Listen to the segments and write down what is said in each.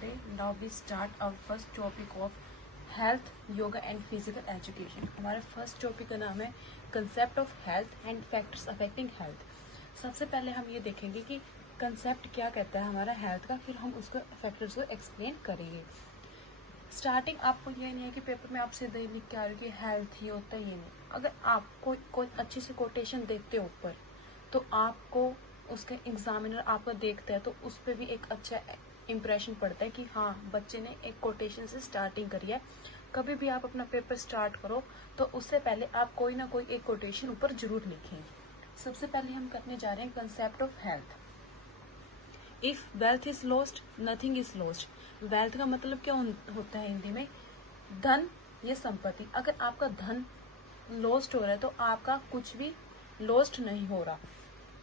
today. Now we start our first topic of health, yoga and physical education. हमारा first topic का नाम है concept of health and factors affecting health. सबसे पहले हम ये देखेंगे कि कंसेप्ट क्या कहता है हमारा हेल्थ का, फिर हम उसको फैक्टर्स को एक्सप्लेन करेंगे. स्टार्टिंग आपको ये नहीं है कि पेपर में आप सीधे लिख के आ रहे हो कि हेल्थ ही होता है, ये नहीं. अगर आप कोई अच्छी सी कोटेशन देखते हो ऊपर, तो आपको उसके एग्जामिनर आपका देखता है तो उस पर भी एक अच्छा इम्प्रेशन पड़ता है कि हाँ, बच्चे ने एक कोटेशन से स्टार्टिंग करी है. कभी भी आप अपना पेपर स्टार्ट करो तो उससे पहले आप कोई ना कोई एक कोटेशन ऊपर जरूर लिखें. सबसे पहले हम करने जा रहे हैं concept of health. If wealth is lost, nothing is lost. Wealth का मतलब क्या होता है हिंदी में? धन या संपत्ति. अगर आपका धन लॉस्ट हो रहा है तो आपका कुछ भी लॉस्ट नहीं हो रहा.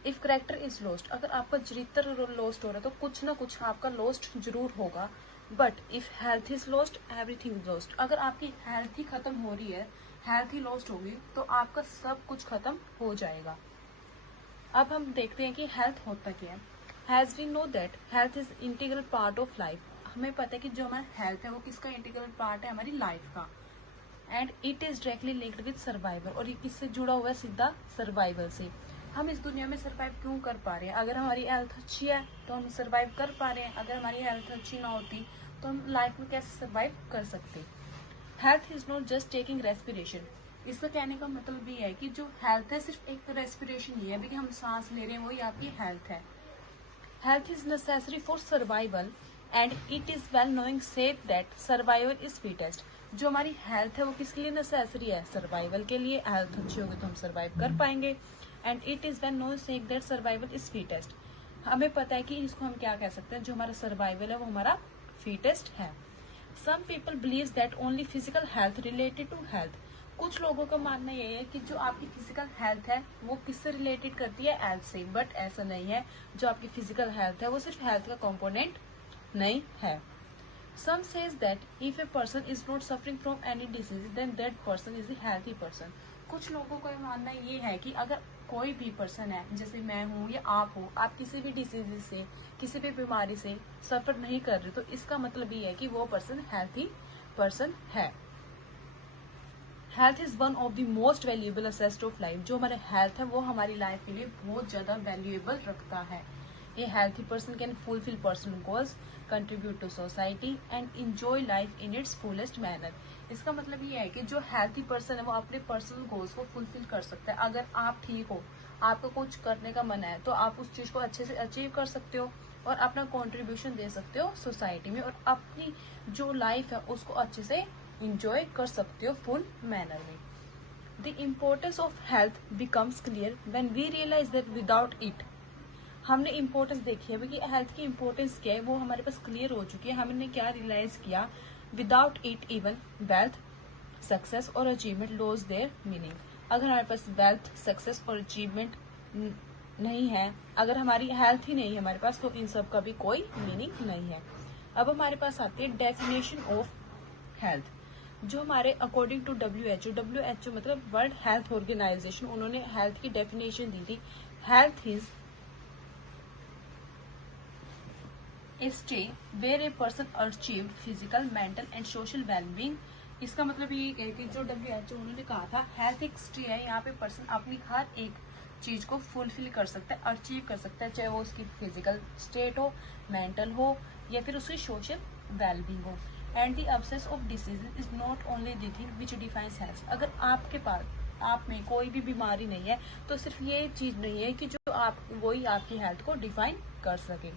इफ करेक्टर इज लॉस्ट, अगर आपका चरित्र लॉस्ट हो रहा है तो कुछ ना कुछ आपका लॉस्ट जरूर होगा. But if health is lost, everything is lost. अगर आपकी हेल्थ ही खत्म हो रही है, हेल्थ ही लॉस्ट होगी, तो आपका सब कुछ खत्म हो जाएगा. अब हम देखते हैं कि हेल्थ होता क्या है. As we know that health is integral part of life. हमें पता है कि जो हमारा हेल्थ है वो किसका इंटीग्रल पार्ट है? हमारी लाइफ का. And it is directly linked with survival. और ये किससे जुड़ा हुआ है? सीधा सर्वाइवल से. हम इस दुनिया में सर्वाइव क्यों कर पा रहे हैं? अगर हमारी हेल्थ अच्छी है तो हम सर्वाइव कर पा रहे हैं. अगर हमारी हेल्थ अच्छी ना होती तो हम लाइफ में कैसे सर्वाइव कर सकते? Health is not just taking respiration. इसका कहने का मतलब ये है कि जो हेल्थ है सिर्फ एक रेस्पिरेशन ही है, अभी कि हम सांस ले रहे हैं वही आपकी हेल्थ है. Health is necessary for survival and it is well knowing said that survival is fittest. जो हमारी हेल्थ है वो किसके लिए नेसेसरी है? सर्वाइवल के लिए. हेल्थ अच्छी होगी तो हम सर्वाइव कर पाएंगे. And it is well knowing said that survival is fittest. हमें पता है कि इसको हम क्या कह सकते हैं, जो हमारा सर्वाइवल है वो हमारा फिटेस्ट है. Some people believe that only physical health related to health. कुछ लोगों का मानना ये है कि जो आपकी फिजिकल हेल्थ है वो किससे रिलेटेड करती है? हेल्थ से. बट ऐसा नहीं है. जो आपकी फिजिकल हेल्थ है वो सिर्फ हेल्थ का कंपोनेंट नहीं है. Some says that if a person is not suffering from any disease, then that person is a healthy person. कुछ लोगों का मानना ये है कि अगर कोई भी पर्सन है, जैसे मैं हूँ या आप हो, आप किसी भी डिसीज से, किसी भी बीमारी से सफर नहीं कर रहे, तो इसका मतलब ये है कि वो पर्सन हेल्थी पर्सन है. Health is one of the most valuable asset of life. जो हमारा हेल्थ है वो हमारी लाइफ के लिए बहुत ज्यादा वैल्यूएबल रखता है. A healthy person can fulfill personal goals, contribute to society and enjoy life in its fullest manner. इसका मतलब ये है कि जो हेल्थी पर्सन है वो अपने पर्सनल गोल्स को फुलफिल कर सकता है. अगर आप ठीक हो, आपको कुछ करने का मन है, तो आप उस चीज को अच्छे से अचीव कर सकते हो और अपना कंट्रीब्यूशन दे सकते हो सोसाइटी में, और अपनी जो लाइफ है उसको अच्छे से इंजॉय कर सकते हो फुल मैनर में. The importance of health becomes clear when we realise that without it. हमने इम्पोर्टेंस देखी है कि हेल्थ की इम्पोर्टेंस क्या है, वो हमारे पास क्लियर हो चुकी है. हमने क्या रियलाइज किया? Without it even wealth, success और अचीवमेंट लॉस देयर मीनिंग. अगर हमारे पास वेल्थ, सक्सेस और अचीवमेंट नहीं है, अगर हमारी हेल्थ ही नहीं है हमारे पास, तो इन सब का भी कोई मीनिंग नहीं है. अब हमारे पास आती है डेफिनेशन ऑफ हेल्थ, जो हमारे अकॉर्डिंग टू WHO मतलब वर्ल्ड हेल्थ ऑर्गेनाइजेशन, उन्होंने हेल्थ की डेफिनेशन दी थी. Health is a state where a person achieved physical, mental and social well-being. इसका मतलब ये है कि जो WHO उन्होंने कहा था, हेल्थ एक स्टेट है, यहाँ पे पर्सन अपनी हर एक चीज को फुलफिल कर सकता है, अचीव कर सकता है, चाहे वो उसकी फिजिकल स्टेट हो, मेंटल हो या फिर उसकी सोशल वेलबींग हो. And the absence of disease is not only the thing which defines health. अगर आपके पास आप में कोई भी बीमारी नहीं है तो सिर्फ ये चीज नहीं है कि जो आप वही आपकी हेल्थ को डिफाइन कर सके.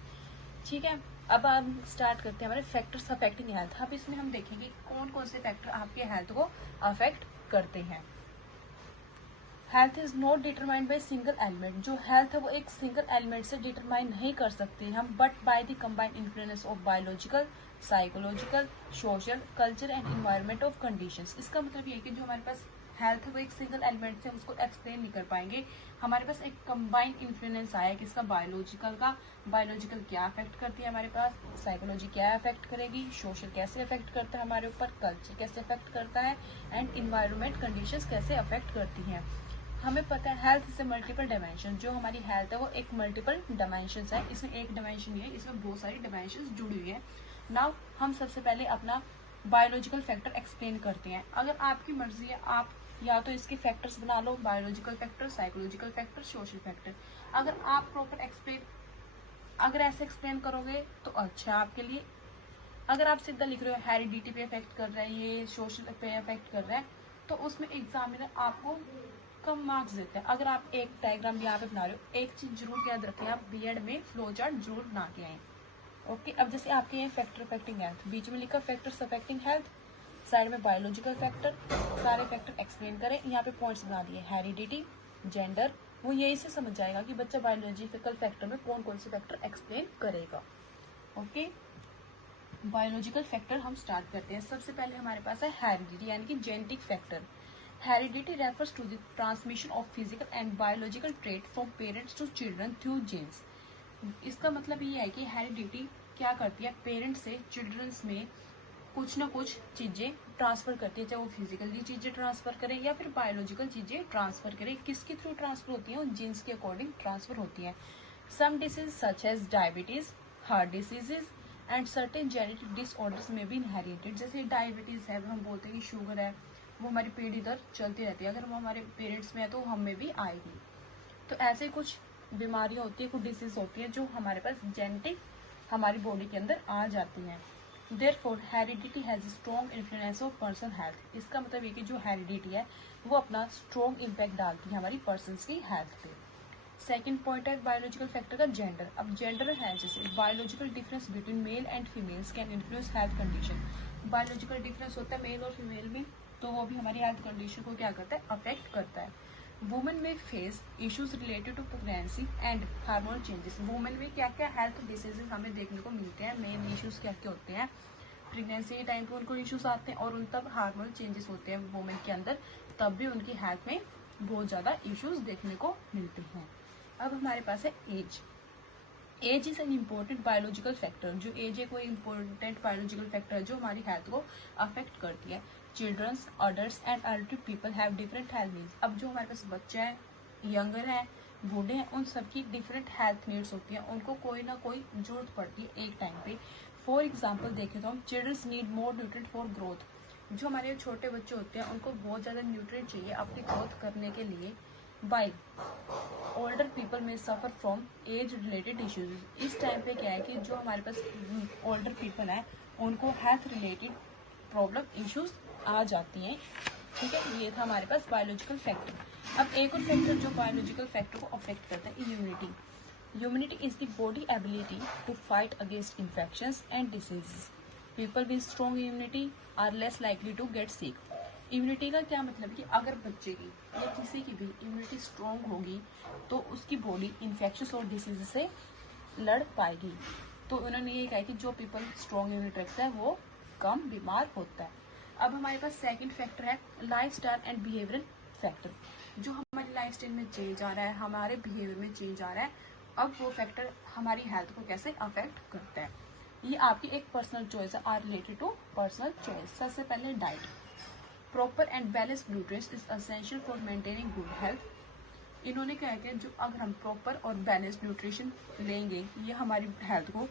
ठीक है, अब हम स्टार्ट करते हैं हमारे फैक्टर्स अफेक्टिंग हेल्थ. अब इसमें हम देखेंगे कौन कौन से फैक्टर आपके हेल्थ को अफेक्ट करते हैं. Health is not determined by single element. जो हेल्थ है वो एक सिंगल एलिमेंट से डिटरमाइन नहीं कर सकते हम, but by the combined influence of biological, psychological, social, culture and environment of conditions. इसका मतलब ये है कि जो हमारे पास हेल्थ वो एक सिंगल एलिमेंट से हम उसको एक्सप्लेन नहीं कर पाएंगे. हमारे पास एक कंबाइंड इन्फ्लुएंस आया किसका? बायोलॉजिकल का. बायोलॉजिकल क्या अफेक्ट करती है हमारे पास, साइकोलॉजी क्या अफेक्ट करेगी, सोशल कैसे अफेक्ट करता है हमारे ऊपर, कल्चर कैसे अफेक्ट करता है, एंड इन्वायरमेंट कंडीशंस कैसे अफेक्ट करती हैं. हमें पता है हेल्थ से मल्टीपल डायमेंशन, जो हमारी हेल्थ है वो एक मल्टीपल डायमेंशन है, इसमें एक डायमेंशन नहीं है, इसमें बहुत सारी डायमेंशन जुड़ी हुई है। नाउ हम सबसे पहले अपना बायोलॉजिकल फैक्टर एक्सप्लेन करते हैं। अगर आपकी मर्जी है आप या तो इसके फैक्टर्स बना लो, biological factor, psychological factor, social factor. अगर आप प्रॉपर अगर ऐसे एक्सप्लेन करोगे तो अच्छा आपके लिए। अगर आप सीधा लिख रहे हो हेरिडिटी पे इफेक्ट कर रहा है, ये सोशल पे इफेक्ट कर रहा है, तो उसमें एग्जामिनर आपको कम मार्क्स देते हैं। अगर आप एक डायग्राम यहाँ पे बना रहे हो, एक चीज जरूर याद रखें, आप बीएड में फ्लो चार्ट जरूर बना के आए। ओके, अब जैसे आपके यहाँ फैक्टर अफेक्टिंग हेल्थ, बीच में लिखा फैक्टर्स अफेक्टिंग हेल्थ, साइड में बायोलॉजिकल फैक्टर, सारे फैक्टर एक्सप्लेन करें। यहाँ पे पॉइंट्स बना दिए, हेरिडिटी, जेंडर, वो यही से समझ जाएगा कि बच्चा बायोलॉजिकल फैक्टर में कौन कौन से फैक्टर एक्सप्लेन करेगा। ओके, बायोलॉजिकल फैक्टर हम स्टार्ट करते हैं। सबसे पहले हमारे पास है हेरिडिटी यानी कि genetic factor. Heredity refers to the transmission of physical and biological trait from parents to children through genes. इसका मतलब ये है कि हेरिडिटी क्या करती है, पेरेंट्स से चिल्ड्रंस में कुछ ना कुछ चीजें ट्रांसफर करती है, चाहे वो फिजिकली चीजें ट्रांसफर करें या फिर बायोलॉजिकल चीजें ट्रांसफर करें। किसके थ्रू ट्रांसफर होती है, जीन्स के अकॉर्डिंग ट्रांसफर होती है। Some disease such as diabetes, heart diseases and certain genetic disorders में भी इनहेरिटेड। जैसे डायबिटीज है, हम बोलते हैं कि शुगर है, वो हमारी पीढ़ी दर चलती रहती है, अगर वो हमारे पेरेंट्स में है तो हम में भी आएगी। तो ऐसे कुछ बीमारियां होती है, कुछ डिसीज होती है जो हमारे पास जेनेटिक हमारी बॉडी के अंदर आ जाती हैं। Therefore, heredity has a strong influence of person health। इसका मतलब ये कि जो हेरिडिटी है वो अपना स्ट्रॉन्ग इम्पैक्ट डालती है हमारी पर्सन की हेल्थ पे। सेकेंड पॉइंट है बायोलॉजिकल फैक्टर का जेंडर। अब जेंडर है जैसे biological difference between male and females can influence health condition. Biological difference होता है मेल और फीमेल में, तो वो भी हमारी हेल्थ कंडीशन को क्या करता है, अफेक्ट करता है। वुमेन में face issues related to pregnancy and hormone changes. Women में क्या क्या हेल्थ डिसीजेज हमें देखने को मिलते हैं, मेन इश्यूज क्या क्या होते हैं, प्रेगनेंसी के टाइम पे उनको इश्यूज आते हैं और उन तब हार्मोनल चेंजेस होते हैं वुमेन के अंदर, तब भी उनकी हेल्थ में बहुत ज़्यादा इश्यूज देखने को मिलते हैं। अब हमारे पास है age. Age is an important biological factor. जो एज है कोई इम्पोर्टेंट बायोलॉजिकल फैक्टर है जो हमारी हेल्थ को अफेक्ट करती है। Childrens, adults and elderly people have different health needs. अब जो हमारे पास बच्चे हैं, यंगर है, बूढ़े हैं, उन सबकी डिफरेंट हेल्थ नीड्स होती हैं, उनको कोई ना कोई जरूरत पड़ती है एक टाइम पे। फॉर एग्जाम्पल देखें तो हम childrens need more nutrient for growth. जो हमारे छोटे बच्चे होते हैं उनको बहुत ज़्यादा न्यूट्रिएंट चाहिए अपनी ग्रोथ करने के लिए। वाइल ओल्डर पीपल में suffer from age related issues. इस टाइम पे क्या है कि जो हमारे पास ओल्डर पीपल हैं उनको हेल्थ रिलेटेड प्रॉब्लम इश्यूज आ जाती हैं। ठीक है, ये था हमारे पास बायोलॉजिकल फैक्टर। अब एक और फैक्टर जो बायोलॉजिकल फैक्टर को अफेक्ट करता है, immunity. Immunity is the body ability to fight against infections and diseases. People with strong immunity are less likely to get sick. Immunity का क्या मतलब है कि अगर बच्चे की या किसी की भी इम्यूनिटी स्ट्रॉन्ग होगी तो उसकी बॉडी इन्फेक्शंस और डिसीज से लड़ पाएगी। तो उन्होंने ये कहा कि जो पीपल स्ट्रॉन्ग इम्यूनिटी रखता है वो कम बीमार होता है। अब हमारे पास सेकंड फैक्टर है life style and behavioural factor. जो हमारी लाइफ स्टाइल में चेंज आ रहा है, हमारे बिहेवियर में चेंज आ रहा है, अब वो फैक्टर हमारी हेल्थ को कैसे अफेक्ट करता है। ये आपकी एक पर्सनल चॉइस है, are related to personal choice. सबसे पहले diet. Proper and balanced nutrition is essential for maintaining good health. इन्होंने क्या है जो अगर हम प्रॉपर और बैलेंस्ड न्यूट्रिशन लेंगे ये हमारी हेल्थ को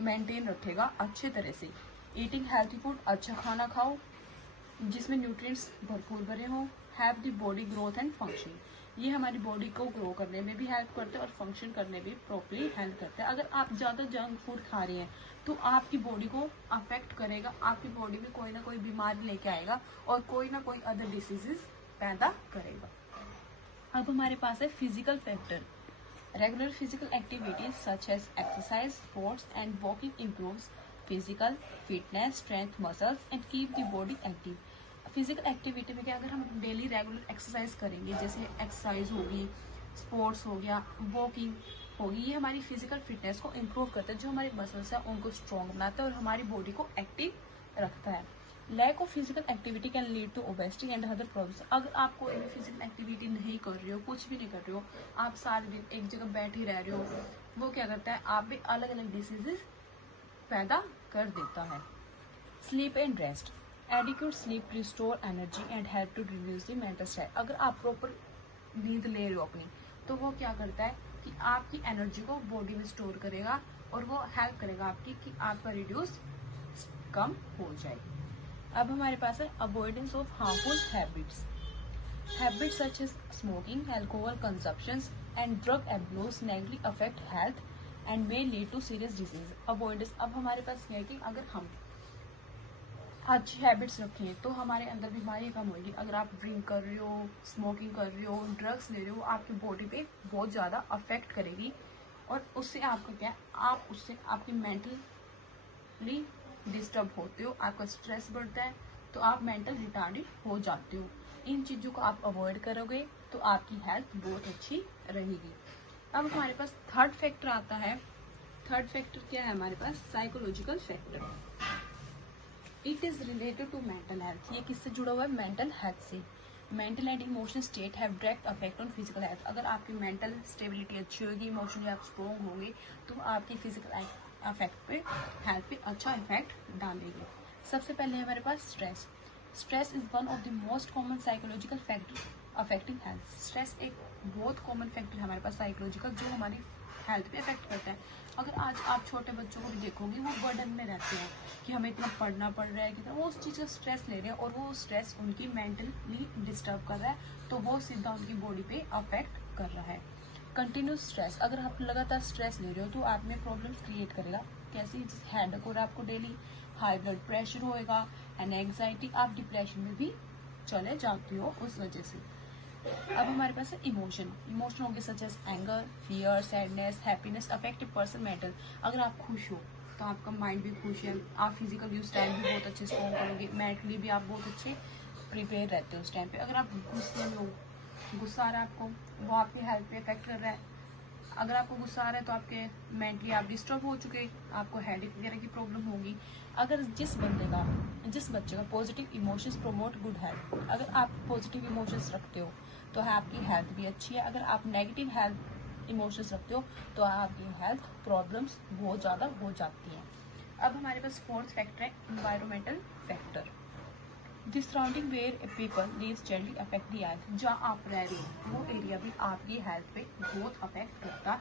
मेंटेन रखेगा अच्छे तरह से। ईटिंग हेल्थी फूड, अच्छा खाना खाओ जिसमें न्यूट्रिएंट्स भरपूर भरे हों। Have the body growth and function. ये हमारी बॉडी को ग्रो करने में भी हेल्प करते हैं और फंक्शन करने में भी प्रॉपरली हेल्प करते हैं। अगर आप ज़्यादा जंक फूड खा रहे हैं तो आपकी बॉडी को अफेक्ट करेगा, आपकी बॉडी में कोई ना कोई बीमारी लेके आएगा और कोई ना कोई अदर डिसीजेस पैदा करेगा। अब हमारे पास है physical factor. Regular physical activities such as exercise, sports and walking improves physical fitness, strength, muscles and keep the body active. Physical activity में क्या, अगर हम डेली रेगुलर एक्सरसाइज करेंगे, जैसे एक्सरसाइज होगी, स्पोर्ट्स हो गया, वॉकिंग होगी, ये हमारी फिजिकल फिटनेस को इम्प्रूव करता है। जो हमारे मसल्स हैं उनको स्ट्रॉन्ग बनाता है और हमारी बॉडी को एक्टिव रखता है। Lack of physical activity can lead to obesity and other problems. अगर आप कोई भी फिजिकल एक्टिविटी नहीं कर रहे हो, कुछ भी नहीं कर रहे हो, आप सारे दिन एक जगह बैठे रह रहे हो, वो क्या करता है आप भी अलग अलग डिसीजेज पैदा कर देता है। Sleep and rest. Adequate sleep restore energy and help to reduce the mental stress. अगर आप प्रॉपर नींद ले रहे हो अपनी, तो वो क्या करता है कि आपकी एनर्जी को बॉडी में स्टोर करेगा और वो हेल्प करेगा आपकी कि आपका रिड्यूस कम हो जाए। अब हमारे पास है avoidance of harmful habits. Habits such as smoking, alcohol consumption, and drug abuse negatively affect health and may lead to serious disease. Avoidance, अब हमारे पास है कि अगर हम अच्छी हैबिट्स रखें तो हमारे अंदर बीमारी कम होगी। अगर आप ड्रिंक कर रहे हो, स्मोकिंग कर रहे हो, ड्रग्स ले रहे हो, आपकी बॉडी पे बहुत ज़्यादा अफेक्ट करेगी और उससे आपका क्या, आप उससे आपकी मेंटली डिस्टर्ब होते हो, आपका स्ट्रेस बढ़ता है, तो आप मेंटल रिटार्डेड हो जाते हो। इन चीज़ों को आप अवॉइड करोगे तो आपकी हेल्थ बहुत अच्छी रहेगी। अब हमारे पास थर्ड फैक्टर आता है। थर्ड फैक्टर क्या है हमारे पास? Psychological factor. It is related to mental health. ये किससे जुड़ा हुआ है? मेंटल हेल्थ से। Mental and emotional state have direct affect on physical health. अगर आपकी मेंटल स्टेबिलिटी अच्छी होगी, इमोशनली आप स्ट्रॉन्ग होंगे, तो आपकी फिजिकल अफेक्ट पे, हेल्थ पे अच्छा इफेक्ट डालेगी। सबसे पहले है हमारे पास stress. Stress is one of the most common psychological factor affecting health. Stress एक बहुत कॉमन फैक्टर है हमारे पास साइकोलॉजिकल, जो हमारी हेल्थ पे अफेक्ट करता है। अगर आज आप छोटे बच्चों को भी देखोगे, वो बर्डन में रहते हैं कि हमें इतना पढ़ना पड़ रहा है, कितना वो उस चीज़ का स्ट्रेस ले रहे हैं और वो स्ट्रेस उनकी मेंटली डिस्टर्ब कर रहा है, तो वो सीधा उनकी बॉडी पे अफेक्ट कर रहा है। कंटिन्यूस स्ट्रेस, अगर आप लगातार स्ट्रेस ले रहे हो तो आप में प्रॉब्लम्स क्रिएट करेगा। कैसी? हेडेक हो रहा है आपको डेली, हाई ब्लड प्रेशर होएगा एंड एंग्जाइटी, आप डिप्रेशन में भी चले जाते हो उस वजह से। अब हमारे पास है इमोशन। इमोशन होंगे such as anger, fear, sadness, happiness affect person mental. अगर आप खुश हो तो आपका माइंड भी खुश है, आप फिजिकली उस टाइम भी बहुत अच्छे स्ट्रॉन्ग करोगे, मेंटली भी आप बहुत अच्छे प्रिपेयर रहते हो उस टाइम पे। अगर आप गुस्से में हो, गुस्सा आ रहा है आपको, वो आपकी हेल्थ पे इफेक्ट कर रहा है। अगर आपको गुस्सा आ रहा है तो आपके मेंटली आप डिस्टर्ब हो चुके, आपको हेडेक वगैरह की प्रॉब्लम होगी। अगर जिस बच्चे का positive emotions promote good health, अगर आप पॉजिटिव इमोशंस रखते हो तो है आपकी हेल्थ भी अच्छी है। अगर आप नेगेटिव हेल्थ इमोशंस रखते हो तो आपकी हेल्थ प्रॉब्लम्स बहुत ज़्यादा हो जाती हैं। अब हमारे पास फोर्थ फैक्टर है environmental factor. The surrounding where people lives generally affect the health. जहाँ आप रह रहे हो वो एरिया भी आपकी हेल्थ पे बहुत अफेक्ट करता है।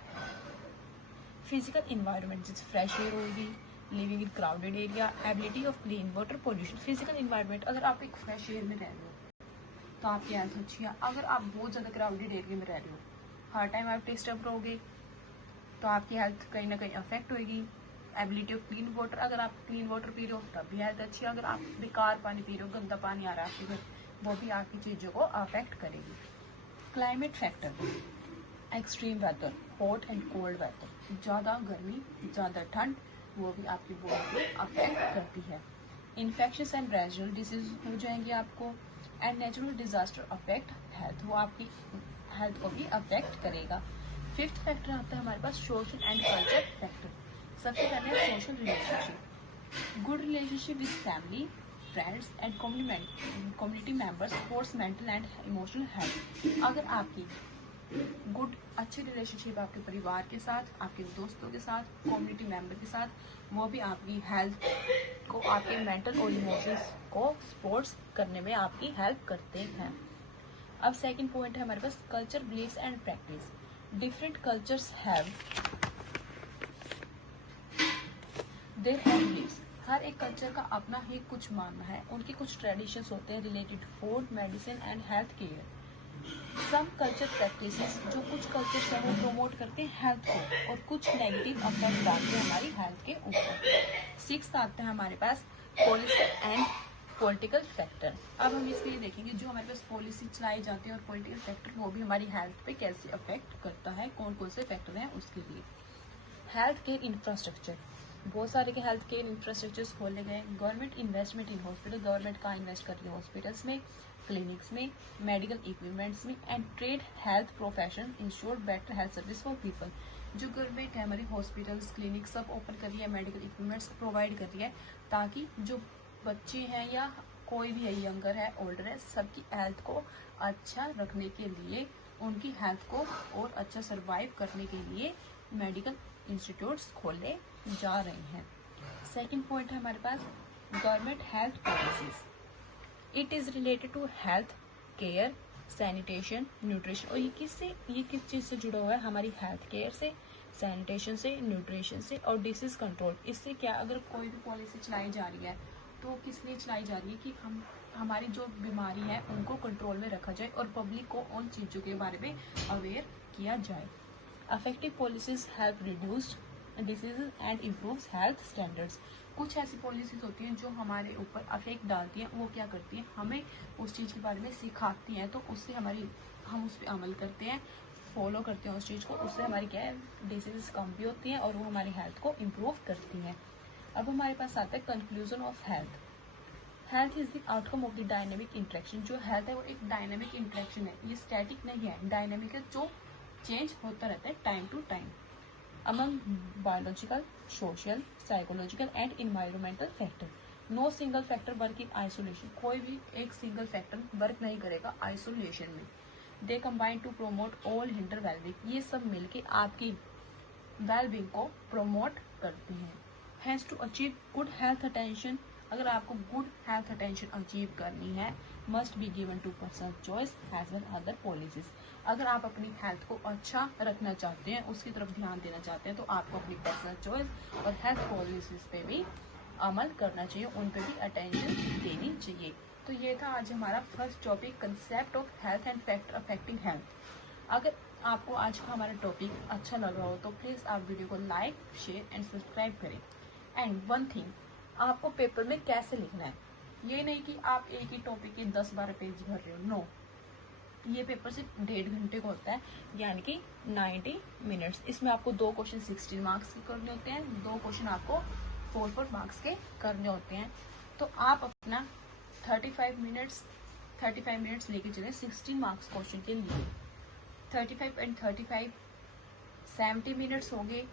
फिजिकल इन्वायरमेंट जैसे फ्रेश एयर होगी, living in crowded area, ability of clean water, pollution. Physical environment, अगर आप एक फ्रेश एयर में रह रहे हो तो आपकी हेल्थ अच्छी है। अगर आप बहुत ज़्यादा क्राउडेड एरिया में रह रहे हो, हर टाइम आप डिस्टर्ब रहोगे, तो आपकी हेल्थ कहीं ना कहीं अफेक्ट होगी। एबिलिटी ऑफ क्लीन वाटर, अगर आप क्लीन वाटर पी रहे हो तब भी हेल्थ अच्छी है। अगर आप बेकार पानी पी रहे हो, गंदा पानी आ रहा है आपके घर, वो भी आपकी चीज़ों को अफेक्ट करेगी। Climate factor, extreme weather, hot and cold weather, ज़्यादा गर्मी, ज़्यादा ठंड, वो भी आपकी बॉडी को अफेक्ट करती है। इन्फेक्शंस एंड रेजनल डिजीज हो जाएंगे आपको, and natural disaster affect health, वो आपकी हेल्थ को भी अफेक्ट करेगा। फिफ्थ फैक्टर आता है हमारे पास सोशल एंड कल्चर फैक्टर। सबसे पहले है social relationship. Good relationship with family, friends and community members supports mental and emotional health. अगर आपकी गुड अच्छी रिलेशनशिप आपके परिवार के साथ, आपके दोस्तों के साथ, कम्युनिटी मेंबर के साथ, वो भी आपकी हेल्थ को, आपके मेंटल और इमोशंस को सपोर्ट्स करने में आपकी हेल्प करते हैं। अब सेकंड पॉइंट है हमारे पास culture, beliefs and practice. Different cultures have their own beliefs. हर एक कल्चर का अपना ही कुछ मानना है, उनके कुछ ट्रेडिशंस होते हैं related food, medicine and health care. Some culture practices, जो कुछ कल्चर है वो प्रमोट करते हैं हेल्थ को और कुछ नेगेटिव अफेक्ट डालते हैं हमारी हेल्थ के ऊपर। सिक्स्थ आता है हमारे पास पॉलिसी एंड पॉलिटिकल फैक्टर। अब हम इसलिए देखेंगे जो हमारे पास पॉलिसी चलाई जाती है और पॉलिटिकल फैक्टर, वो भी हमारी हेल्थ पे कैसे अफेक्ट करता है, कौन कौन से फैक्टर हैं उसके लिए। हेल्थ केयर इंफ्रास्ट्रक्चर, बहुत सारे के हेल्थ केयर इंफ्रास्ट्रक्चर्स खोले गए। Government investment in hospital, government कहाँ इन्वेस्ट कर रही है? हॉस्पिटल्स में, क्लिनिक्स में, मेडिकल इक्विपमेंट्स में, and trade health profession ensure better health service for people. जो गवर्नमेंट है हमारी हॉस्पिटल्स, क्लिनिक सब ओपन कर रही है, मेडिकल इक्विपमेंट्स प्रोवाइड कर रही है, ताकि जो बच्चे हैं या कोई भी है, यंगर है, ओल्डर है, सबकी हेल्थ को अच्छा रखने के लिए, उनकी हेल्थ को और अच्छा सर्वाइव करने के लिए मेडिकल इंस्टीट्यूट्स खोले जा रहे हैं। सेकंड पॉइंट है हमारे पास government health policies. It is related to health care sanitation, nutrition. और ये किस चीज़ से जुड़ा हुआ है? हमारी हेल्थ केयर से, सैनिटेशन से, न्यूट्रिशन से और डिसीज कंट्रोल। इससे क्या, अगर कोई भी पॉलिसी चलाई जा रही है तो किस लिए चलाई जा रही है कि हमारी जो बीमारी है उनको कंट्रोल में रखा जाए और पब्लिक को उन चीज़ों के बारे में अवेयर किया जाए। Affective policies help reduced diseases and improves health standards. कुछ ऐसी पॉलिसीज होती हैं जो हमारे ऊपर अफेक्ट डालती हैं, वो क्या करती हैं, हमें उस चीज़ के बारे में सिखाती हैं, तो उससे हम उस पर अमल करते हैं, फॉलो करते हैं उस चीज़ को, उससे हमारी क्या है, डिसीजेस कम भी होती हैं और वो हमारी हेल्थ को इम्प्रूव करती हैं। अब हमारे पास आता है conclusion of health. Health is the outcome of the dynamic interaction. जो हेल्थ है वो एक डायनेमिक इंटरेक्शन है, ये स्टैटिक नहीं है, डायनेमिक है, जो चेंज होता रहता है time to time among biological, social, psychological and environmental factor. No single factor work in isolation. कोई भी एक सिंगल फैक्टर वर्क नहीं करेगा आइसोलेशन में। They combine to promote all hinter wellbeing. ये सब मिलके आपकी वेलबींग को प्रोमोट करते हैं। Has to achieve good health attention. अगर आपको गुड हेल्थ अटेंशन अचीव करनी है, must be given to personal choice as well other policies. अगर आप अपनी हेल्थ को अच्छा रखना चाहते हैं, उसकी तरफ ध्यान देना चाहते हैं, तो आपको अपनी पर्सनल चॉइस और हेल्थ पॉलिसीज पे भी अमल करना चाहिए, उन पे भी अटेंशन देनी चाहिए। तो ये था आज हमारा first topic, concept of health and factor affecting health. अगर आपको आज का हमारा टॉपिक अच्छा लगा हो तो प्लीज़ आप वीडियो को लाइक, शेयर एंड सब्सक्राइब करें। एंड वन थिंग, आपको पेपर में कैसे लिखना है, ये नहीं कि आप एक ही टॉपिक के 10-12 पेज भर रहे हो, नो। ये पेपर सिर्फ 1.5 घंटे का होता है, यानी कि 90 मिनट्स। इसमें आपको 2 क्वेश्चन 16 मार्क्स के करने होते हैं, 2 क्वेश्चन आपको 4 मार्क्स के करने होते हैं। तो आप अपना 35 मिनट्स लेके चले 16 मार्क्स क्वेश्चन के लिए। 35 एंड 35 70 मिनट्स हो गए,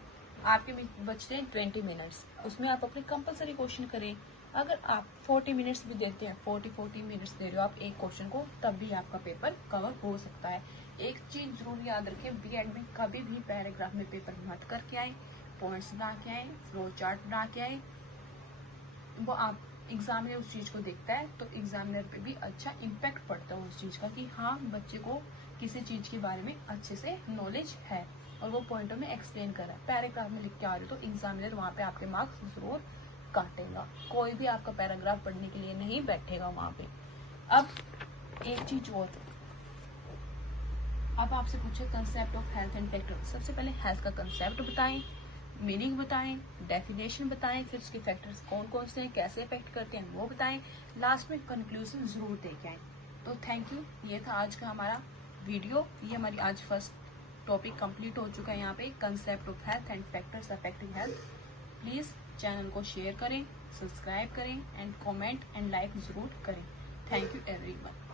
आपके बचते हैं 20 मिनट्स। उसमें आप अपने कंपलसरी क्वेश्चन करें। अगर आप 40 मिनट्स भी देते हैं, 40 मिनट्स दे रहे हो आप एक क्वेश्चन को, तब भी आपका पेपर कवर हो सकता है। एक चीज जरूर याद रखें, बीएड में कभी भी पैराग्राफ में पेपर मत करके आए, पॉइंट्स बना के आए, फ्लो चार्ट बना के आए। वो आप एग्जामिनर उस चीज को देखता है तो एग्जामिनर पे भी अच्छा इम्पैक्ट पड़ता है उस चीज का, कि हाँ बच्चे को किसी चीज के बारे में अच्छे से नॉलेज है और वो पॉइंटों में एक्सप्लेन कर रहा है। पैराग्राफ में लिख के आ रहे हो तो एग्जामिनर वहाँ पे आपके मार्क्स जरूर काटेगा, कोई भी आपका पैराग्राफ पढ़ने के लिए नहीं बैठेगा वहाँ पे। अब एक चीज और, अब आपसे पूछे concept of health and factor. सबसे पहले हेल्थ का कंसेप्ट बताएं, मीनिंग बताएं, डेफिनेशन बताएं, फिर उसके फैक्टर्स कौन कौन से हैं, कैसे अफेक्ट करते हैं वो बताएं, लास्ट में कंक्लूजन जरूर दे के आए। तो थैंक यू, ये था आज का हमारा वीडियो। ये हमारी आज फर्स्ट टॉपिक कंप्लीट हो चुका है यहाँ पे, concept of health and factors affecting health. Please channel को शेयर करें, सब्सक्राइब करें एंड कमेंट एंड लाइक जरूर करें। Thank you everyone.